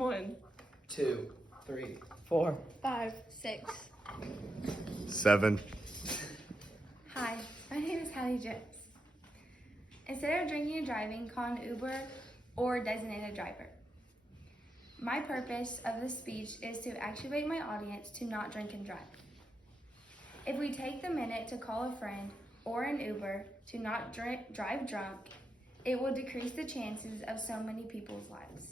1, 2, 3, 4, 5, 6. 7. Hi, my name is Hallie Jones. Instead of drinking and driving, call an Uber or designated driver. My purpose of this speech is to actuate my audience to not drink and drive. If we take the minute to call a friend or an Uber to not drive drunk, it will decrease the chances of so many people's lives.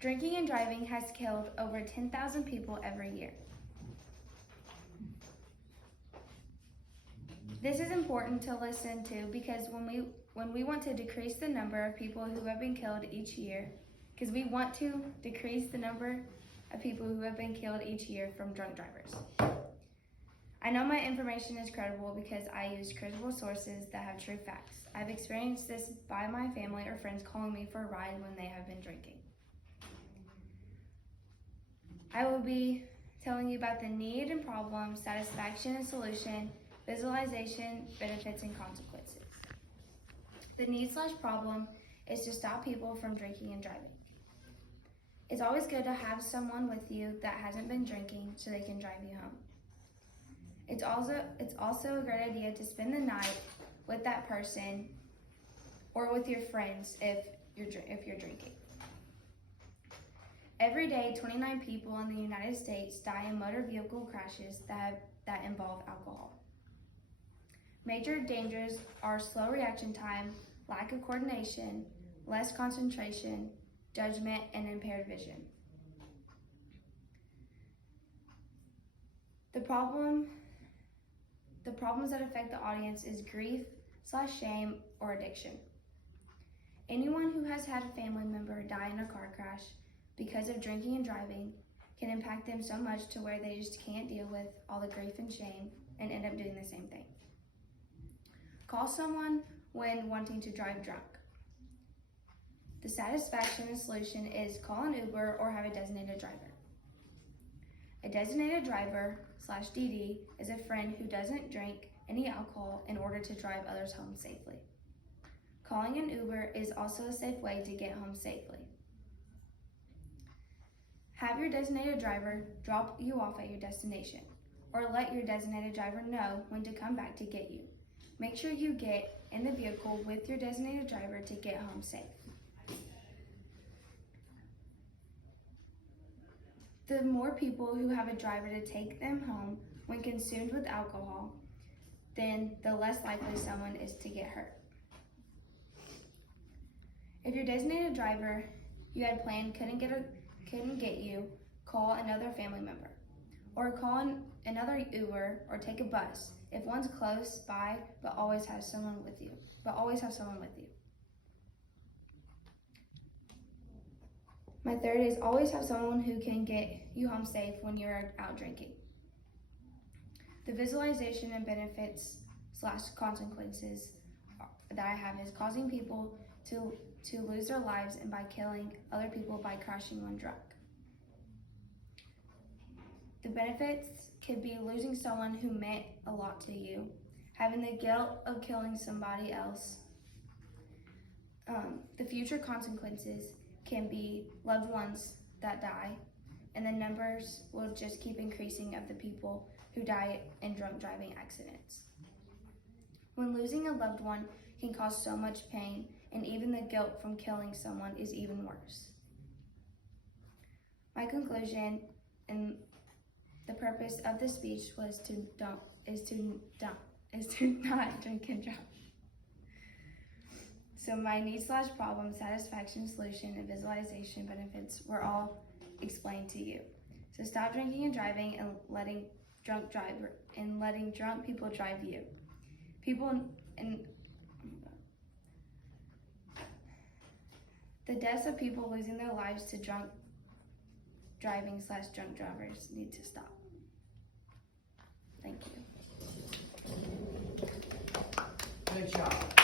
Drinking and driving has killed over 10,000 people every year. This is important to listen to because when we want to decrease the number of people who have been killed each year, because we want to decrease the number of people who have been killed each year from drunk drivers. I know my information is credible because I use credible sources that have true facts. I've experienced this by my family or friends calling me for a ride when they have been drinking. I will be telling you about the need and problem, satisfaction and solution, visualization, benefits, and consequences. The need/problem is to stop people from drinking and driving. It's always good to have someone with you that hasn't been drinking so they can drive you home. It's also a great idea to spend the night with that person or with your friends if you're drinking. Every day, 29 people in the United States die in motor vehicle crashes that involve alcohol. Major dangers are slow reaction time, lack of coordination, less concentration, judgment, and impaired vision. The problems that affect the audience is grief/shame or addiction. Anyone who has had a family member die in a car crash because of drinking and driving can impact them so much to where they just can't deal with all the grief and shame and end up doing the same thing. Call someone when wanting to drive drunk. The satisfaction and solution is call an Uber or have a designated driver. A designated driver/DD is a friend who doesn't drink any alcohol in order to drive others home safely. Calling an Uber is also a safe way to get home safely. Have your designated driver drop you off at your destination, or let your designated driver know when to come back to get you. Make sure you get in the vehicle with your designated driver to get home safe. The more people who have a driver to take them home when consumed with alcohol, then the less likely someone is to get hurt. If your designated driver you had planned couldn't get you, call another family member, or call another Uber or take a bus if one's close by but always have someone with you. My third is always have someone who can get you home safe when you're out drinking. The visualization and benefits/consequences that I have is causing people to lose their lives and by killing other people by crashing when drunk. The benefits could be losing someone who meant a lot to you, having the guilt of killing somebody else. The future consequences can be loved ones that die, and the numbers will just keep increasing of the people who die in drunk driving accidents. When losing a loved one can cause so much pain, and even the guilt from killing someone is even worse. My conclusion and the purpose of the speech was to not drink and drive. So my need/problem, satisfaction, solution, and visualization benefits were all explained to you. So stop drinking and driving and letting drunk people drive you. The deaths of people losing their lives to drunk driving/drunk drivers need to stop. Thank you. Good job.